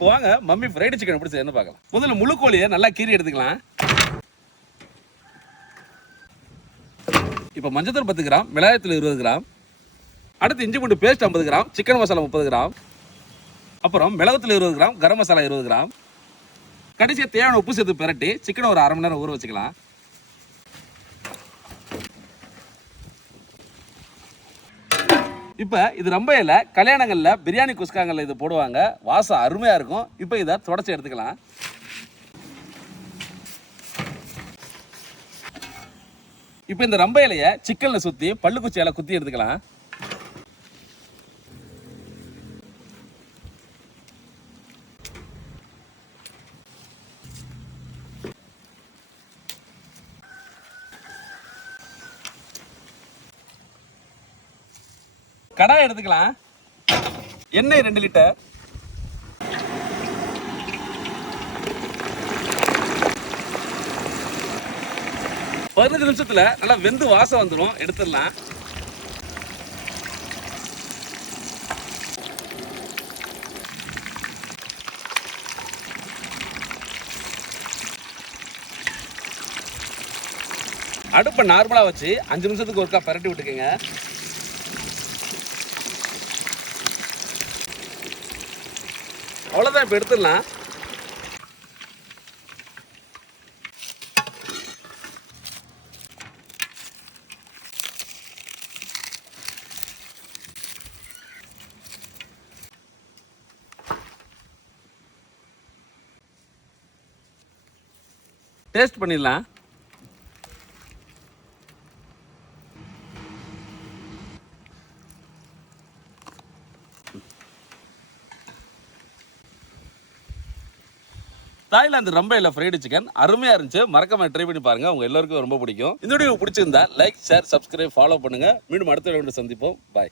இப்போ வாங்க mummy fried chicken எப்படி செய்யணும்னு பார்க்கலாம். முதல்ல முழு கோழியை நல்லா கீறி எடுத்துக்கலாம். இப்போ மஞ்சத்தூள் 10 கிராம், மிளகாய்த்தூள் 20 கிராம், அடுத்து இஞ்சி பூண்டு paste 50 gram, chicken masala 30 gram, அப்புறம் மிளகுத்தூள் 20 கிராம், கரம் மசாலா 20 கிராம், கடைசியாக தேவையான உப்பு சேர்த்து பிரட்டி சிக்கனை ஒரு 1/2 மணி நேரம் ஊற வச்சுக்கலாம். இப்போ இது ரொம்ப இல்லை, கல்யாணங்களில் பிரியாணி குஸ்காங்களில் இது போடுவாங்க. வாசம் அருமையாக இருக்கும். இப்போ இதை தொடச்சி எடுத்துக்கலாம். இப்போ இந்த ரொம்ப இலையை சிக்கனில் சுற்றி பல்லுக்குச்சியால் குத்தி எடுத்துக்கலாம். கடாய் எடுத்துக்கலாம். எண்ணெய் 2 லிட்டர். பதினஞ்சு நிமிஷத்துல நல்லா வெந்து வாசம் வந்துடும். எடுத்துடலாம். அடுப்பை நார்மலா வச்சு 5 நிமிஷத்துக்கு ஒருக்கா பரட்டி விட்டுக்கோங்க. அவ்வளோதான். இப்போ எடுத்துடலாம். டேஸ்ட் பண்ணிடலாம். தாய்லாந்து ரொம்ப இல்லை ஃப்ரைடு சிக்கன் அருமையாக இருந்துச்சு. மறக்காம ட்ரை பண்ணி பாருங்க. உங்க எல்லாருக்கும் ரொம்ப பிடிக்கும். இந்த வீடியோ பிடிச்சிருந்தா லைக், ஷேர், சப்ஸ்கிரைப், ஃபாலோ பண்ணுங்க. மீண்டும் அடுத்த வீடியோவில் சந்திப்போம். பாய்.